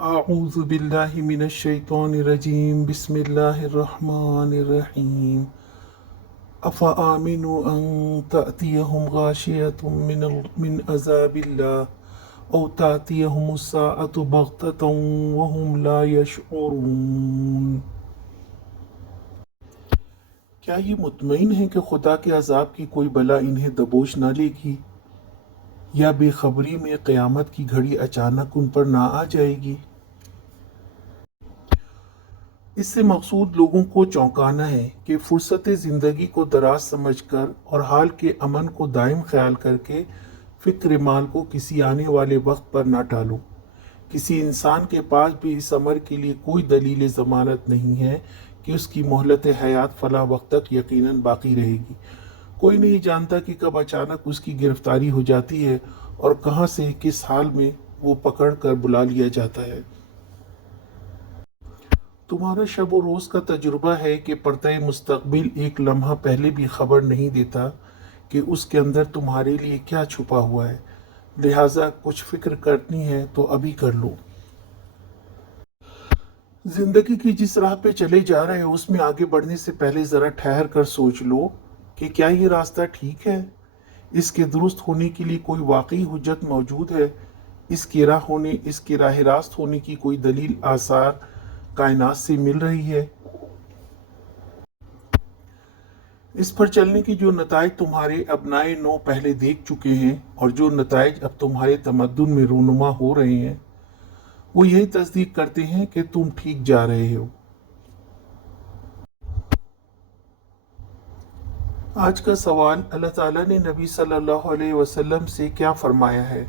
अऊज़ु बिल्लाहि मिनश शैतानिर रजीम बिस्मिल्लाहिर रहमानिर रहीम अफ़ा आमिनु अन तअतियहुम गाशियतुम मिन अज़ाबिल्लाह औ तातियहुमुस साअतु बग़ततन वहुम ला यशऊरून। क्या ये मुतमईन है कि खुदा के अजाब की कोई बला इन्हें दबोच ना लेगी, या बेखबरी में क़यामत की घड़ी अचानक उन पर ना आ जाएगी। इससे मकसूद लोगों को चौंकाना है कि फुर्सत ज़िंदगी को दराज समझकर और हाल के अमन को दायम ख्याल करके फ़िक्र माल को किसी आने वाले वक्त पर ना टालो। किसी इंसान के पास भी इस अमर के लिए कोई दलील ज़मानत नहीं है कि उसकी मोहलत हयात फ़ला वक्त तक यकीनन बाकी रहेगी। कोई नहीं जानता कि कब अचानक उसकी गिरफ्तारी हो जाती है और कहाँ से किस हाल में वो पकड़ कर बुला लिया जाता है। तुम्हारा शब व रोज़ का तजुर्बा है कि पर्दा मुस्तकबिल एक लम्हा पहले भी खबर नहीं देता कि उसके अंदर तुम्हारे लिए क्या छुपा हुआ है। लिहाजा कुछ फिक्र करनी है तो अभी कर लो। जिंदगी की जिस राह पे चले जा रहे हो उसमें आगे बढ़ने से पहले ज़रा ठहर कर सोच लो कि क्या ये रास्ता ठीक है। इसके दुरुस्त होने के लिए कोई वाकई हुज्जत मौजूद है। इसके राह रास्त होने की कोई दलील आसार कायनात से मिल रही है। इस पर चलने की जो नताइज तुम्हारे अपनाए नौ पहले देख चुके हैं और जो नताइज अब तुम्हारे तमद्दुन में रूनुमा हो रहे हैं, वो यही तस्दीक करते हैं कि तुम ठीक जा रहे हो। आज का सवाल, अल्लाह ताला ने नबी सल्लल्लाहु अलैहि वसल्लम से क्या फरमाया है।